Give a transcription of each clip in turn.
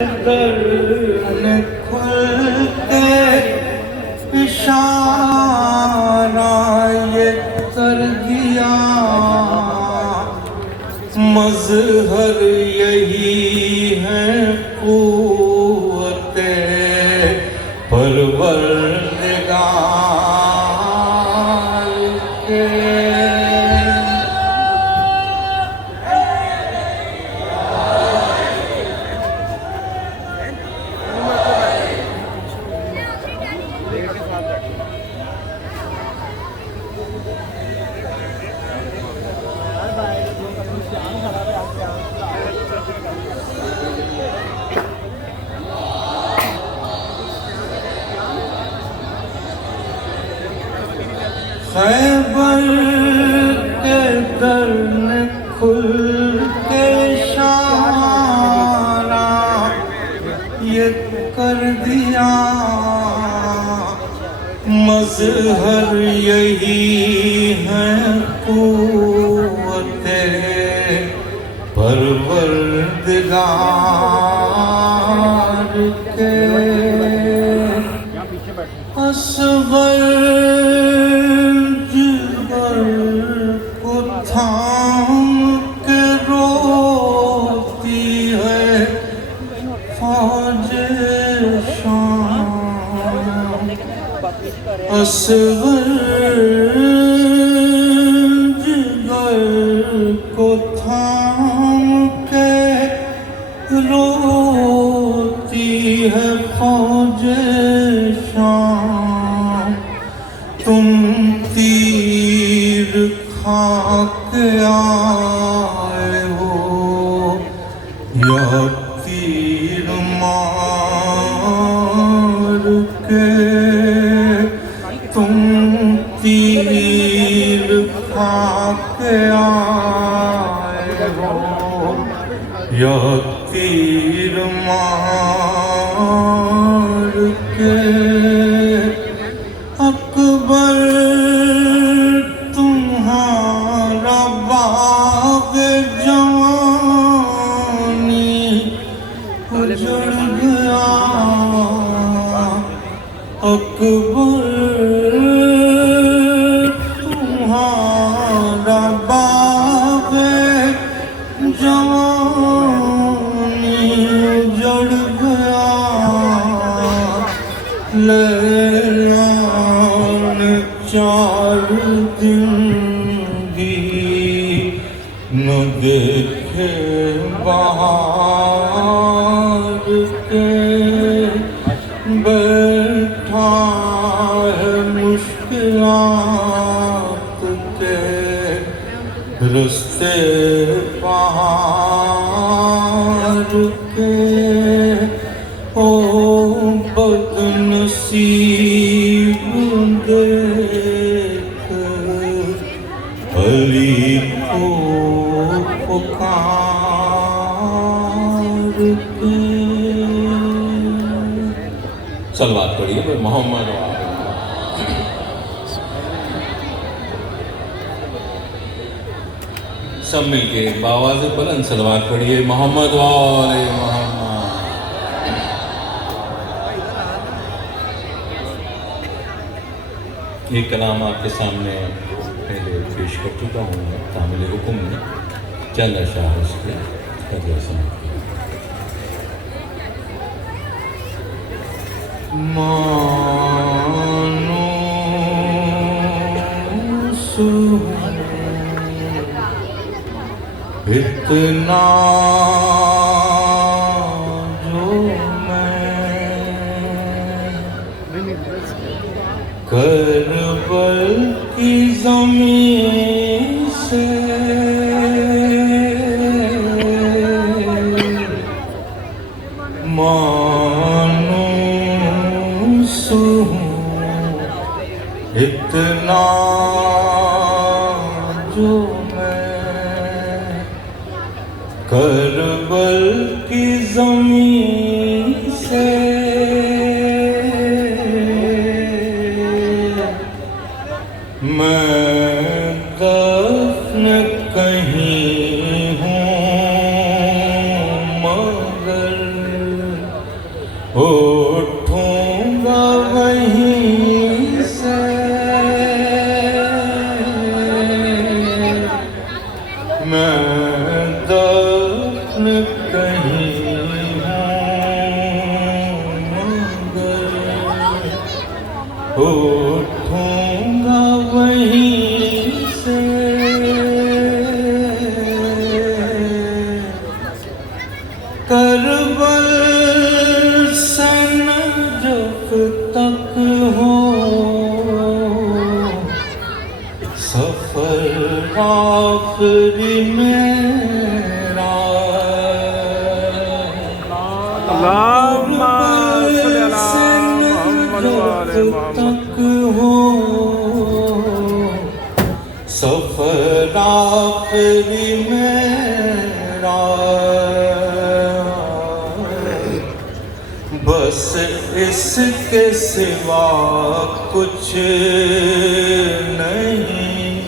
نے کھلتے اشارہ یہ کر دیا، مظہر یہی ہے قوت پروردگار کے۔ خیبر کے در نے کھل کے اشارہ یہ کر دیا، مظہر یہی ہے قوت پروردگار کے۔ اصغر تھام کے روتی ہے فوج شام، اصغر جگر کو تھام کے روتی ہے فوج شام، تم تیر کھا کے آئے ہو یا تیر مار کے، تم تیر کھا کے آئے ہو یا تیر مار کے۔ اکبر تمہارا باغ جوانی اجڑ گیا، اکبر تمہارا باغ جوانی اجڑ گیا، لیلا نے 4 دن بھی نہ دیکھے بہار کے، بیٹھا ہے مشکلات کے رستے پہاڑ کے۔ او بد نصیب دیکھ علی کو پکار کے۔ صلوات پڑھیے پر محمد سب مل کے بآواز بلند صلوات پڑھیے محمد والے محمد۔ یہ کلام آپ کے سامنے پہلے پیش کر چکا ہوں، تعمیل حکم میں چند اشعار اس کے قدر سمجھ کے۔ مانوس اتنا جو میں کربل کی زمین سے مانوس ہوں، اتنا جو میں کربل کی زمین سے میں دفن کہیں ہوں مگر اٹھوں گا وہیں سے کربل سے نجف تک ہو سفر آخری میرا اللہم صلی علی محمد وآل محمد تک ہو سفر آخری میرا بس اس کے سوا کچھ نہیں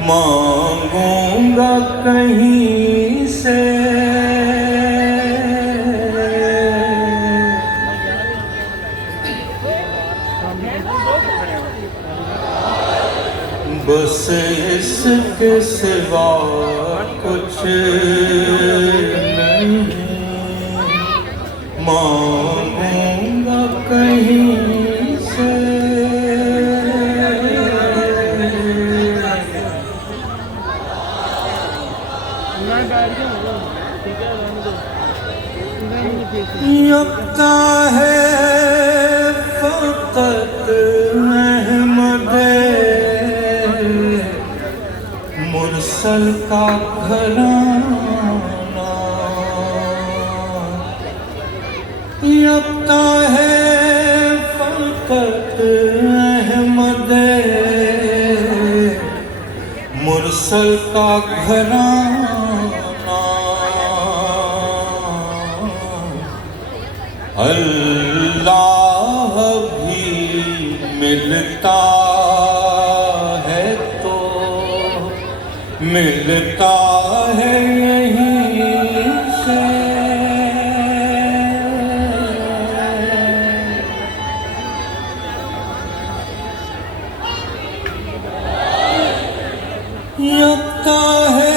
مانگوں گا کہیں سے بس اس کے سوا کچھ نہیں مانگوں گا کہیں سے یکتا ہے فقط احمد مرسل کا گھرانہ یکتا ہے فقط احمد مرسل کا گھرانہ اللہ بھی ملتا ہے تو ملتا ہے یہیں سے یکتا ہے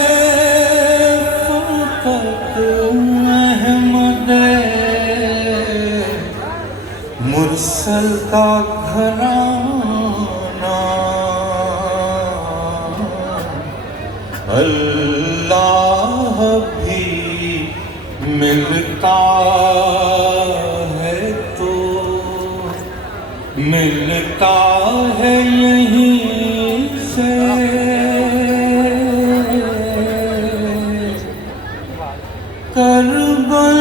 فقط احمد مرسل کا گھرانہ اللہ بھی ملتا ہے تو ملتا ہے یہیں سے کربل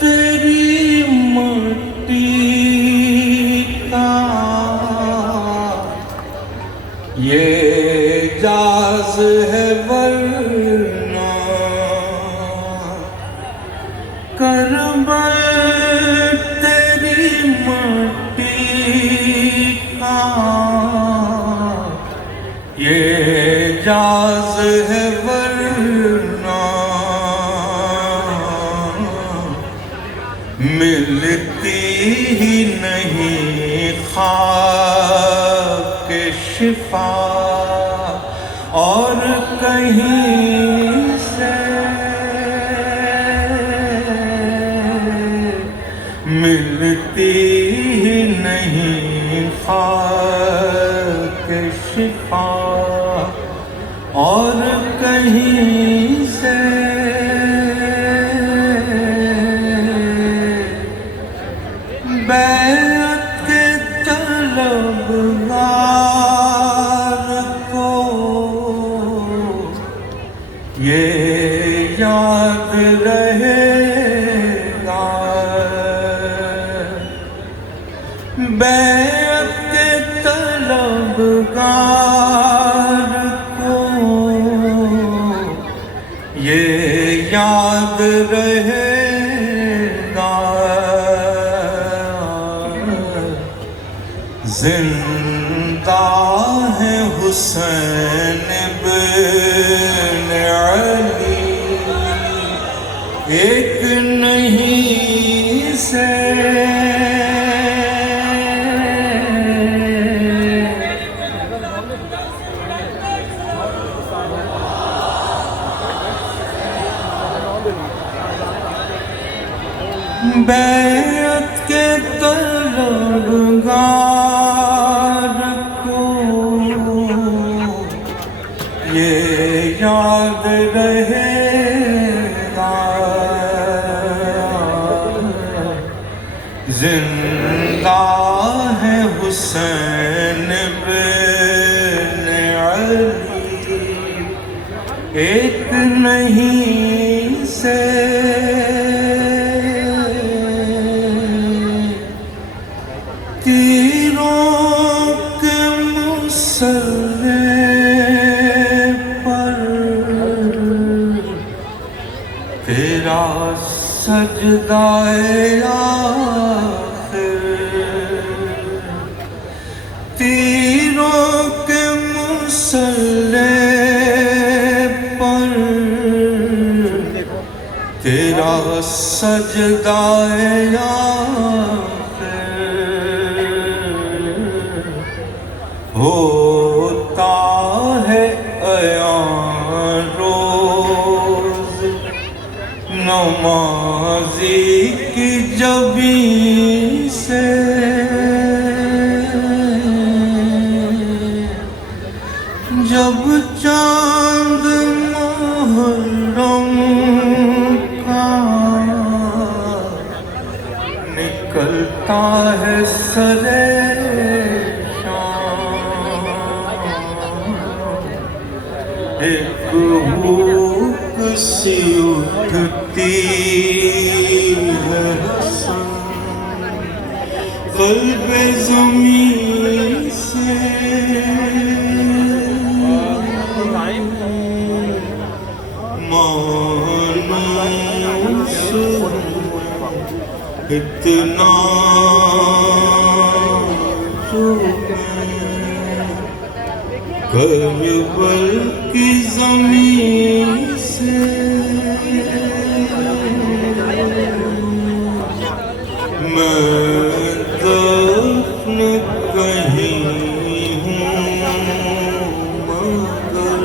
تیری مٹی کا یہ اعجاز ہے ورنہ کربل تیری مٹی کا یہ اعجاز ہے ورنہ ملتی ہی نہیں خاک شفا اور کہیں سے ملتی ہی نہیں خاک شفا اور کہیں سے بیعت کے طلبگار کو یہ یاد رہے گا بیعت کے طلبگار کو یہ یاد رہے گا زندہ ہے حسین بن علی ایک نہیں سے بیعت کے طلبگار طلبگار کو یہ یاد رہے گا، زندہ ہے حسین بن علی، ایک نہیں سے تیروں کے مسلح پر تیرا سجدہ آخر، تیروں کے مسلح پر تیرا سجدہ آخر ہوتا ہے عیاں روز نمازی کی جبیں سے، جب چاند محرم کا نکلتا ہے سرے ایک بھوک سی اٹھتی ہے حسن قلب زمین سے، مانوس اتنا کربل کی زمین سے، میں دفن کہیں ہوں مگر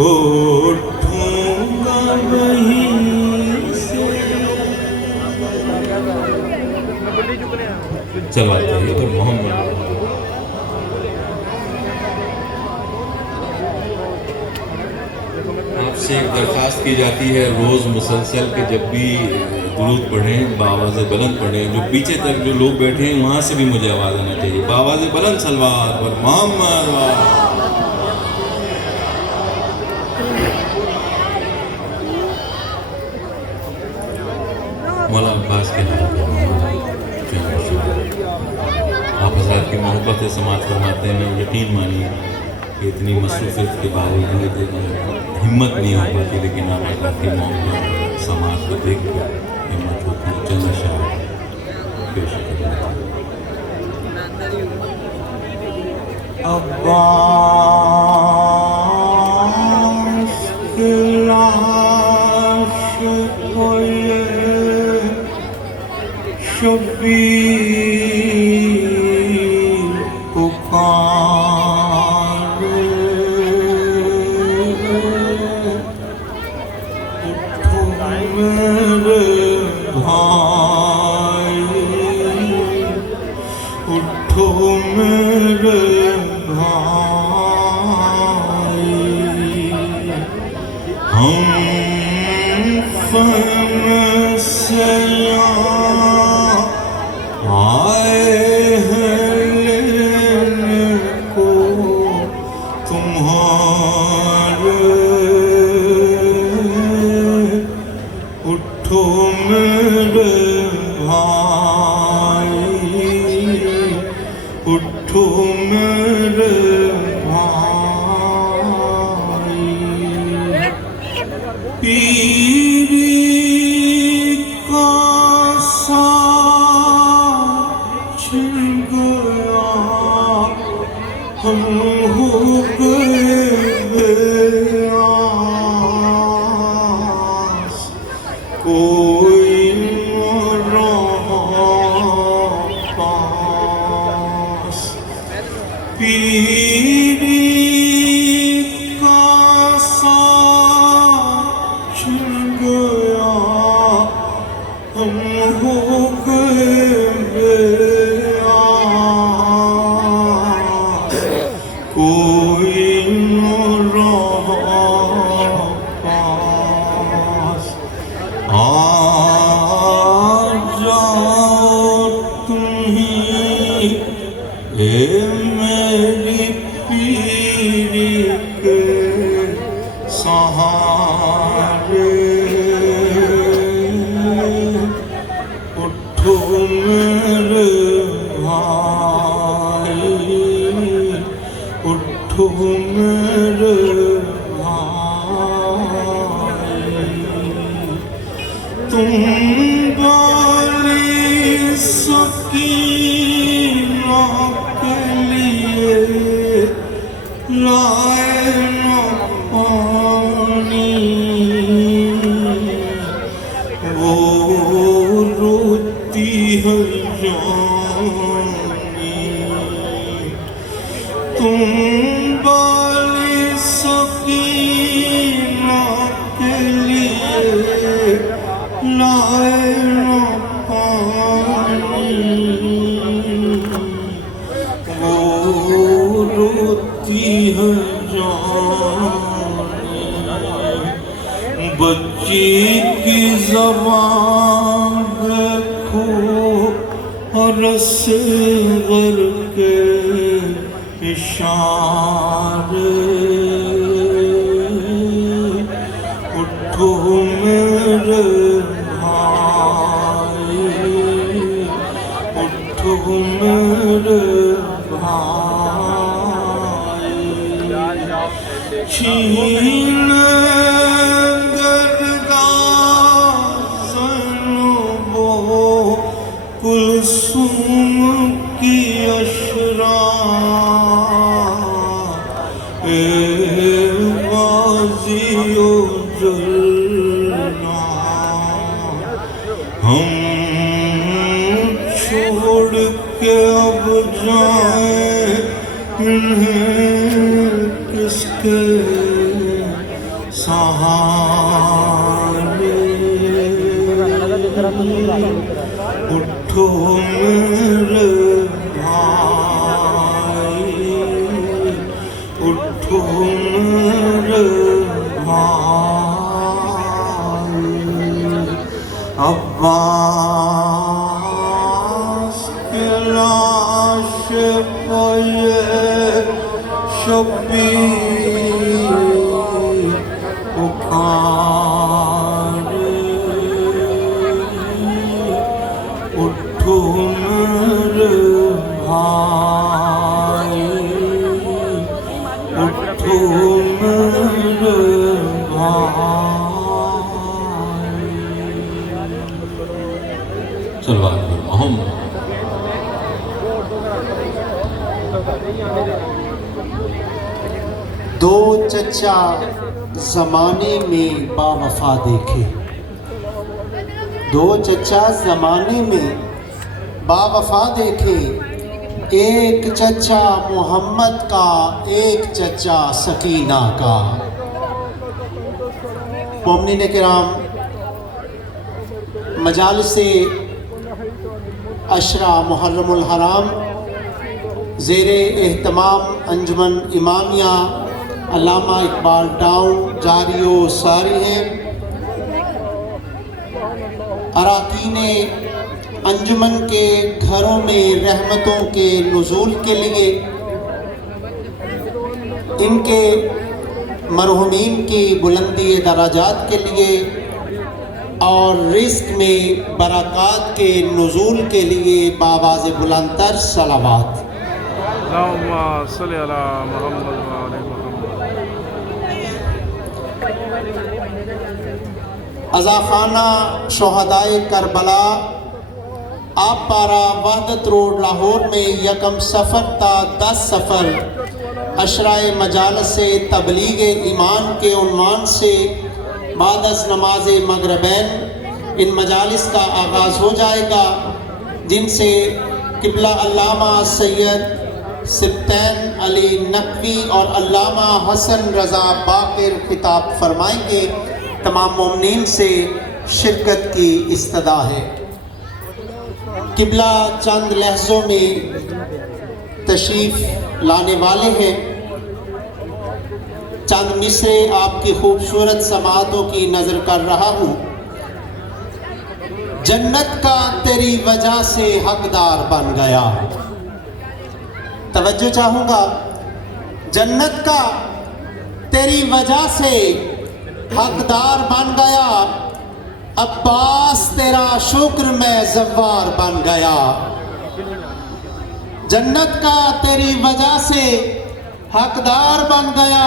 اٹھوں گا وہیں سے۔ چلاتے ہیں تو محمد آپ سے ایک درخواست کی جاتی ہے روز مسلسل کہ جب بھی درود پڑھیں بآواز بلند پڑھیں، جو پیچھے تک جو لوگ بیٹھے ہیں وہاں سے بھی مجھے آواز آنا چاہیے، بآواز بلند صلوات پر محمد مولا عباس کے نام پر آپ حضرات کی محبت سے سماعت فرماتے ہیں، یقین مانیے کہ اتنی مصروفیت کے باوجود ہمت نہیں ہو پاتی، لیکن آپ حضرات کی محبت سماعت کو دیکھ کر ہمت ہوتی ہے۔ چند اشعار پیش کریں۔ عباس کی لاش کو یہ شبیر پکارے، اٹھو میرے بھائی، اٹھو میرے بھائی، ہم فہم سے آئے ہیں لینے کو تمہارے، اٹھو میرے بھائی، اٹھو میرے بھائی، پیری کا ساتھ چھن گیا، ہم ہو گئے بے آس، کوئی رہا پاس، پیری کا ساتھ چھن گیا، ہم ہو گئے تم والی سکینہ کے لیے لائے نہ پانی، وہ روتی ہے جانی، تم والی سکینہ کے لیے لائے نہ پانی، وہ روتی ہے جانی، بچی کی زبان دیکھو اور اصغر کے اشارے، اٹھو میرے بھائی، اٹھو میرے بھائی، چھین گرداز و کلثوم کی اشرار، اے غازی و جلنا، ہم چھوڑ کے اب جائیں انہیں کس کے سہارے، اٹھو میرے بھائی، اٹھو میرے بھائی، عباس کی لاش پہ یہ شبیر پکارے، اٹھو میرے بھائی، اٹھو میرے بھائی۔ صلوات پر محمد۔ دو چچا زمانے میں با وفا دیکھے، دو چچا زمانے میں با وفا دیکھے، ایک چچا محمد کا ایک چچا سکینہ کا۔ مومنین کرام، مجالس عشرہ محرم الحرام زیر اہتمام انجمن امامیہ علامہ اقبال ٹاؤن جاری و ساری ہیں۔ اراکین انجمن کے گھروں میں رحمتوں کے نزول کے لیے، ان کے مرحومین کی بلندی درجات کے لیے اور رزق میں برکات کے نزول کے لیے بآواز بلندتر صلوات۔ اللہم صلی علی محمد و آل محمد۔ عزاخانہ شہدائے کربلا آپ پارا وحدت روڈ لاہور میں 1 صفر تا 10 صفر عشرہ مجالس تبلیغ ایمان کے عنوان سے بعد از نماز مغربین ان مجالس کا آغاز ہو جائے گا، جن سے قبلہ علامہ سید سبطین علی نقوی اور علامہ حسن رضا باقر خطاب فرمائیں گے۔ تمام مومنین سے شرکت کی استدعا ہے۔ قبلہ چند لحظوں میں تشریف لانے والے ہیں۔ چند مصرے آپ کی خوبصورت سماعتوں کی نظر کر رہا ہوں۔ جنت کا تیری وجہ سے حقدار بن گیا، توجہ چاہوں گا، جنت کا تیری وجہ سے حقدار بن گیا، عباس تیرا شکر میں زوار بن گیا، جنت کا تیری وجہ سے حقدار بن گیا،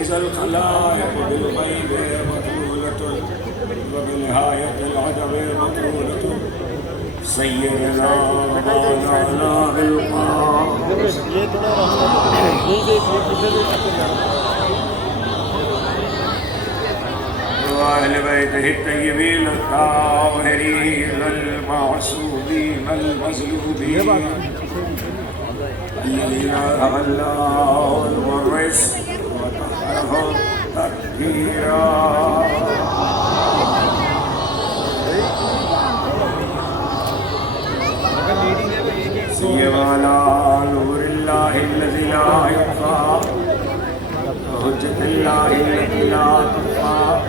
إذا الخلائق بالغيب مطلول وبنهاية العدم مطرودة سيدنا ومولانا بالقرآن وأهل بيته الطيبين الطاهرين المعصومين المظلومين الذين تولوا الرزق وطهرهم تطهيرا سيما على نور الله الذي لا يخفى وحجة الله التي لا تخفى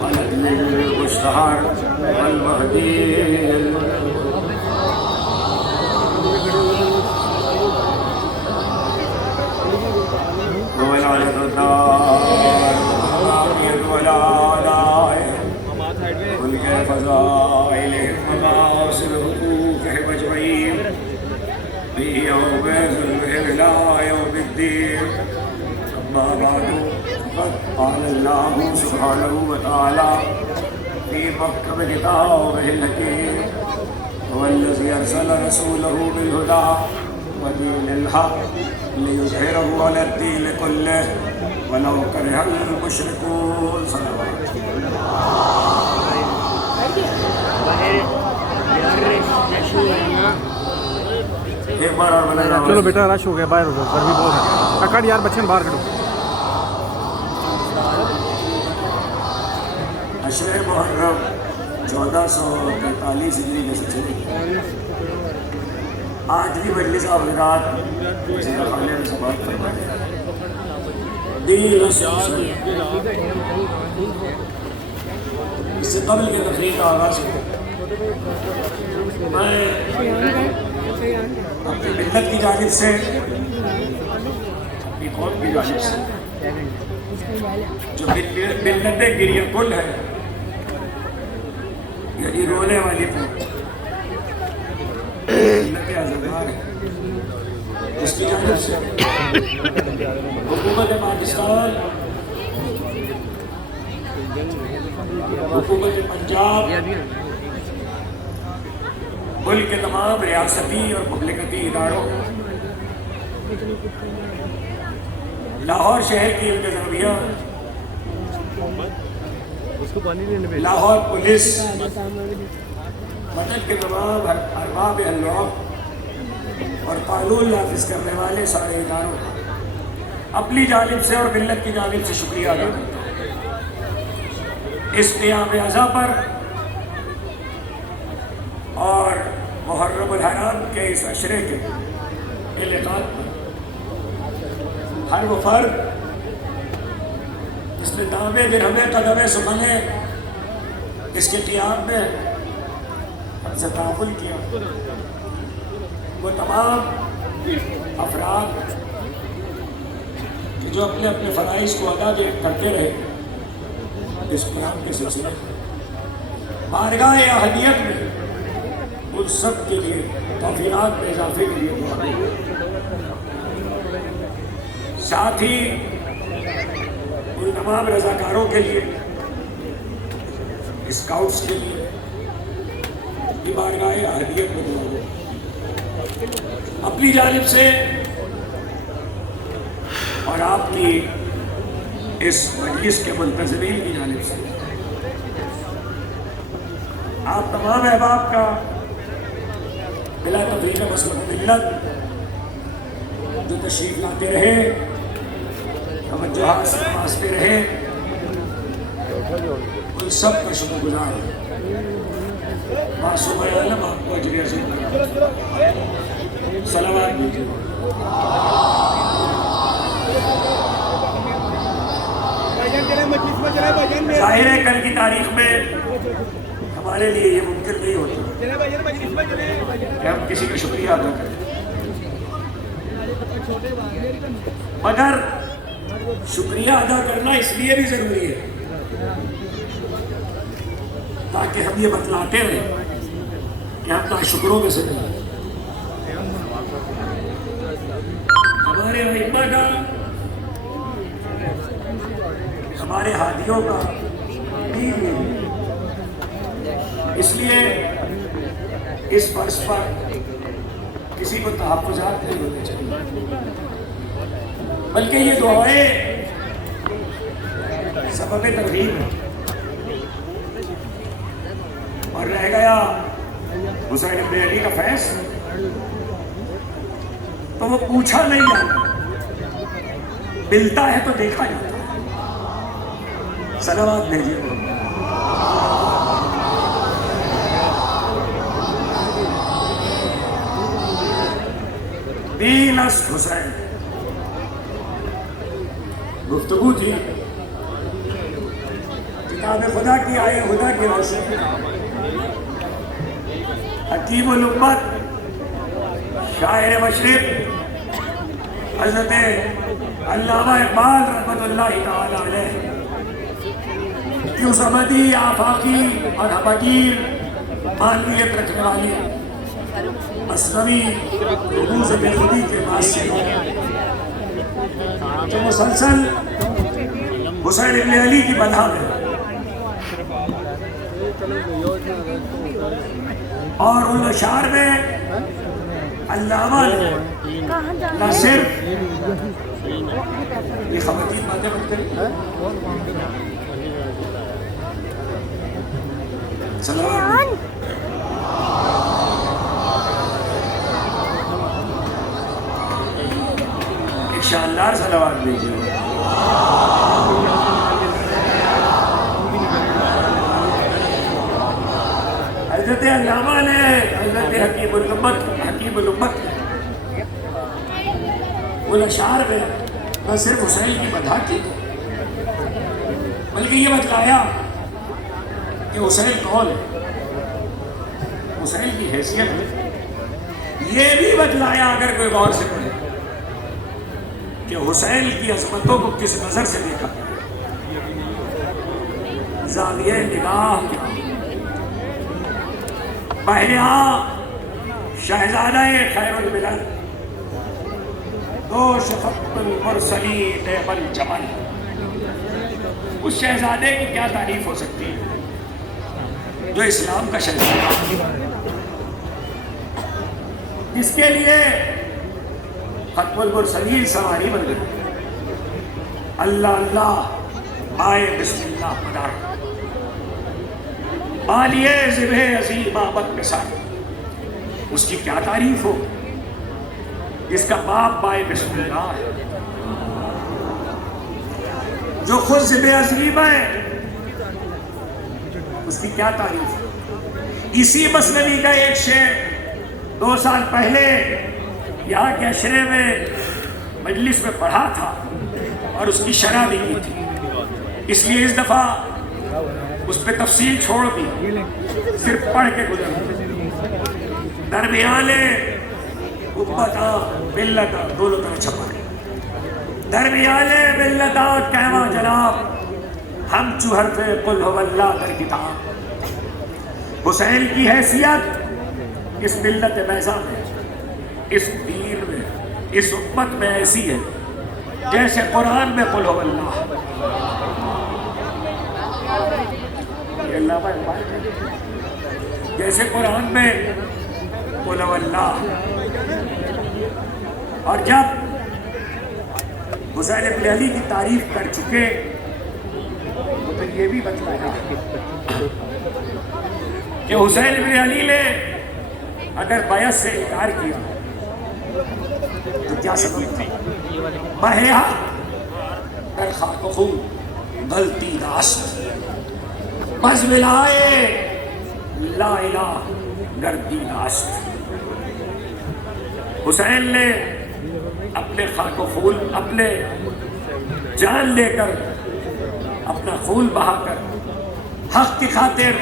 ونبي المشتهر والمهدي وولعنة الدار والعافية والعلاية والكيف فضائلهم ومواصل حقوقهم أجمعين في يوم ظلمهم إلى يوم الدين. أما بعد فقد قال الله سبحانه وتعالى في محكم كتابه الحكيم هو الذي أرسل رسوله بالهدى ودين الحق ليظهره على الدين كله ولو كره المشركون. صلوات ایک بار اور بنا چلو بیٹا رش ہو گیا باہر ہو جاؤ گرمی بہت ہے اکڑ یار بچے باہر کھڑو اشرے محرم 1443 ہجری میں سے چلی آج بھی مجلس آبرات وزیر خانے میں سبات فرمائے دین رسول اس سے قبل کے تقریر کا آغاز ہو میں اپنی ملت کی جانب سے اپنی قوم کی جانب سے جو ملت گریہ کل ہے یعنی رونے والی قوم ملت عزادار ہے اس کی جانب سے حکومت پاکستان حکومت پنجاب ملک کے تمام ریاستی اور مملکتی اداروں لاہور شہر کی انتظامیہ لاہور پولیس وطن کے تمام ارباب العلوم اور قانون نافذ کرنے والے سارے اداروں اپنی جانب سے اور ملت کی جانب سے شکریہ ادا کرتا ہوں اس قیام اعضا پر اور محرم الحرام کے اس عشرے کے انعقاد پر ہر وہ فرد جس نے دامے درہمے قدم سخنے اس کے قیام میں ہم سے تعاون کیا وہ تمام افراد کہ جو اپنے اپنے فرائض کو ادا کرتے رہے اس قیام کے سلسلے بارگاہ احدیت میں ان سب کے لیے توفیقات میں اضافے کے لیے ساتھ ہی ان تمام رضاکاروں کے لیے اسکاؤٹس کے لیے بھی بارگاہ احدیت میں دعا ہو اپنی جانب سے اور آپ کی اس مجلس کے منتظمین کی جانب سے آپ تمام احباب کا بلا تفریق مسلک ملت جو تشریف لاتے رہے توجہات سے نوازتے رہے ان سب کا شکر گزار معصوم عالم آپ کو اجر عظیم صلوات دیجیے ظاہر ہے کل کی تاریخ میں ہمارے لیے یہ ممکن نہیں ہوتا کہ ہم کسی کا شکریہ ادا کریں مگر شکریہ ادا کرنا اس لیے بھی ضروری ہے تاکہ ہم یہ بتلاتے رہیں کہ ہم ناشکروں میں سے نہیں ہمارے ائمہ کا ہمارے ہادیوں کا دین اس لیے اس فرض پر کسی کو تحفظات نہیں ہونے چاہیے، بلکہ یہ دعائیں سبب ترغیب ہے۔ اور رہ گیا حسین ابن علی کا فیض، تو وہ پوچھا نہیں جاتا، ملتا ہے تو دیکھا جاتا ہے۔ صلوات بھیجیے وہ۔ دین است حسین گفتگو تھی کتاب خدا کی آئے خدا کی روشنی، حکیم الامت شاعر مشرق حضرت علامہ اقبال رحمۃ اللہ تعالی علیہ کیوں سمدی آفاقی اور ہمگیر معنویت رکھنے والی اسلمی رموز بے خودی کے بعد سے جو مسلسل حسین ابن علی کی مدح میں اور ان اشعار میں علامہ نے نہ صرف یہ خواتین باتیں کرتے ہیں صلوات ایک شاندار صلوات دیجیے۔ حضرت علامہ نے حضرت حکیم الامت وہ اشعار میں نہ صرف حسین کی مدح کی بلکہ یہ بتلایا کہ حسین کون ہے، حسین کی حیثیت ہے۔ یہ بھی بتلایا اگر کوئی غور سے پڑھے کہ حسین کی عظمتوں کو کس نظر سے دیکھا، زاویہ نگاہ کیا، بہرہاں شہزادہ خیر الملل دو شفق المرسلین بالجمل، اس شہزادے کی کیا تعریف ہو سکتی ہے جو اسلام کا شہزادہ، جس کے لیے ختم المرسلین سواری بن گئی، اللہ اللہ آئے بسم اللہ پدار، بالیے ذبح عظیم آمد کے ساتھ، اس کی کیا تعریف ہو جس کا باپ بائے بسم اللہ ہے، جو خود ذبح عظیم ہے اس کی کیا تعریف ہے۔ اسی مثنوی کا ایک شعر 2 سال پہلے یہاں کے عشرے میں مجلس میں پڑھا تھا اور اس کی شرح بھی کی تھی، اس لیے اس دفعہ اس پہ تفصیل چھوڑ دی، صرف پڑھ کے گزر۔ درمیان امتا ملتا دونوں طرف چھپا ہے، درمیان ملتا کہواں جناب ہم چوہر پہ قل ہو اللہ در کتاب۔ حسین کی حیثیت اس ملت بیضا میں، اس دین میں، اس امت میں ایسی ہے جیسے قرآن میں قل ہو اللہ، جیسے قرآن میں قل ہو اللہ۔ اور جب حسین ابن علی کی تعریف کر چکے تو پھر یہ بھی بتلایا کہ حسین ابن علی نے اگر بیعت سے انکار کیا تو کیا سبب تھی؟ بہرہا در خاک و خون غلطی داشت، بز ملائے لا الہ گردی داشت۔ حسین نے اپنے خاک و خون، اپنے جان لے کر، اپنا خون بہا کر، حق کی خاطر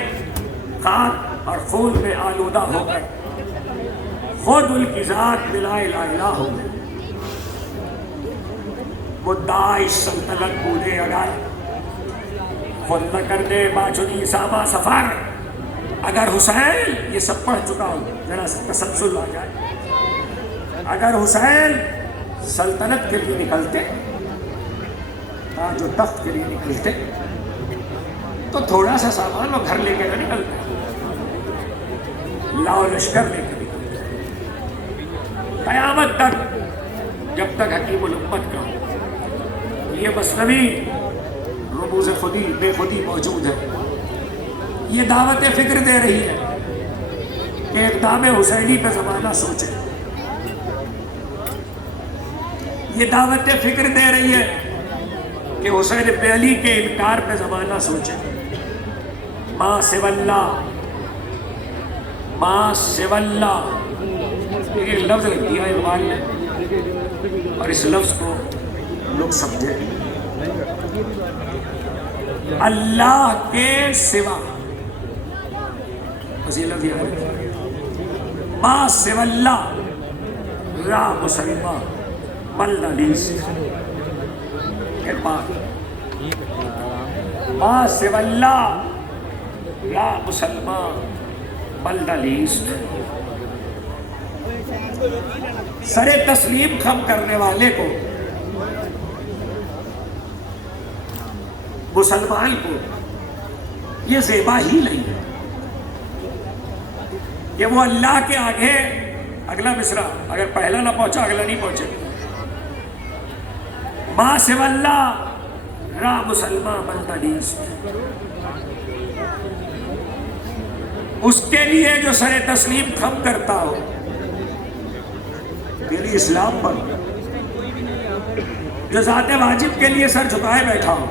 خاک اور خون میں آلودہ ہو کر خود ان کی ذات ملائے لا الہ ہو گئے۔ مدعا سلطنت بودے اگر خود نہ کر دے باچنی ساما سفر۔ اگر حسین، یہ سب پڑھ چکا ہوں، ذرا تسلسل آ جائے، اگر حسین سلطنت کے لیے نکلتے، تاج و تخت کے لیے نکلتے، تو تھوڑا سا سامان وہ گھر لے کے نہ نکلتے، لاؤ لشکر لے کے نکل قیامت تک، جب تک حکیم الامت کا یہ مثنوی رموز خودی بے خودی موجود ہے، یہ دعوت فکر دے رہی ہے کہ اقدام حسینی پہ زمانہ سوچے، یہ دعوت فکر دے رہی ہے کہ حسین ابن علی کے انکار پہ زمانہ سوچے۔ ما سوی اللہ، ما سوی اللہ، یہ لفظ لگ دیا اقبال نے، اور اس لفظ کو لوگ سمجھے اللہ کے سوا، بس یہ لفظ یاد رکھیے، ما سوی اللہ را مسلمان بل لیست، ما سوی اللہ لا مسلمان بل لیست۔ سر تسلیم خم کرنے والے کو، مسلمان کو یہ زیبا ہی نہیں ہے کہ وہ اللہ کے آگے، اگلا مصرع اگر پہلا نہ پہنچا اگلا نہیں پہنچے، ما سوی اللہ را مسلمان بل لیست، اس کے لیے جو سر تسلیم خم کرتا ہو، تیری اسلام پر جو ذات واجب کے لیے سر جھکائے بیٹھا ہو،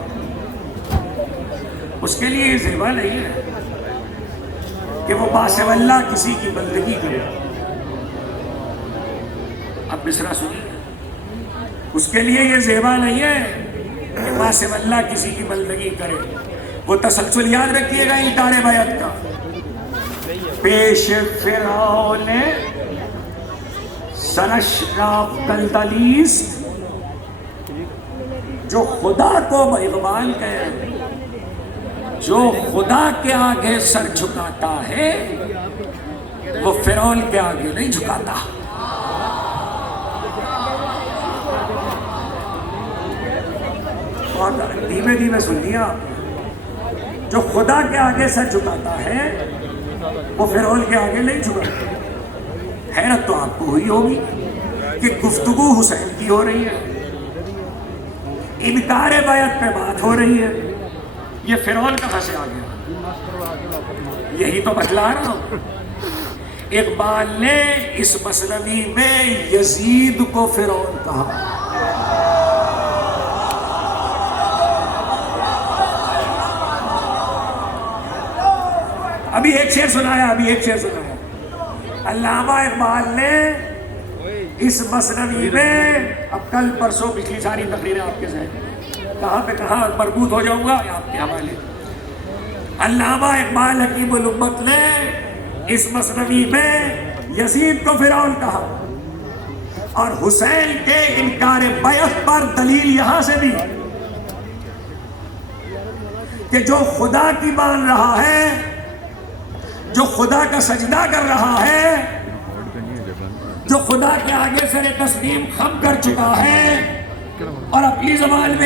اس کے لیے یہ زیبا نہیں ہے کہ وہ باسو اللہ کسی کی بندگی کرے۔ اب مصرع سنیے، اس کے لیے یہ زیبا نہیں ہے کہ باسو اللہ کسی کی بندگی کرے۔ وہ تسلسل یاد رکھیے گا انکار بیعت کا، پیش فرعون سراشراف کلدلیس، جو خدا کو اقبال کہے، جو خدا کے آگے سر جھکاتا ہے وہ فرعون کے آگے نہیں جھکاتا۔ اور دھیمے دھیمے سنیے آپ، جو خدا کے آگے سر جھکاتا ہے وہ فرعون کے آگے نہیں جھکاتا۔ حیرت تو آپ کو ہوئی ہوگی کہ گفتگو حسین کی ہو رہی ہے، انکار بیعت پہ بات ہو رہی ہے، یہ فرعون کہاں سے آ گیا؟ یہی تو بتلا رہا ہوں۔ اقبال نے اس مثنوی میں یزید کو فرعون کہا۔ ابھی ایک شعر سنایا، علامہ اقبال نے اس مثنوی میں، اب کل پرسوں پچھلی ساری تقریریں آپ کے ذہن کہاں پہ کہاں مربوط ہو جاؤں گا آپ کے حوالے۔ علامہ اقبال حکیم الامت نے اس مثنوی میں یزید کو فرعون کہا، اور حسین کے انکار بیعت پر دلیل یہاں سے بھی کہ جو خدا کی مان رہا ہے، جو خدا کا سجدہ کر رہا ہے، جو خدا کے آگے سر تسلیم خم کر چکا ہے اور اپنی زبان میں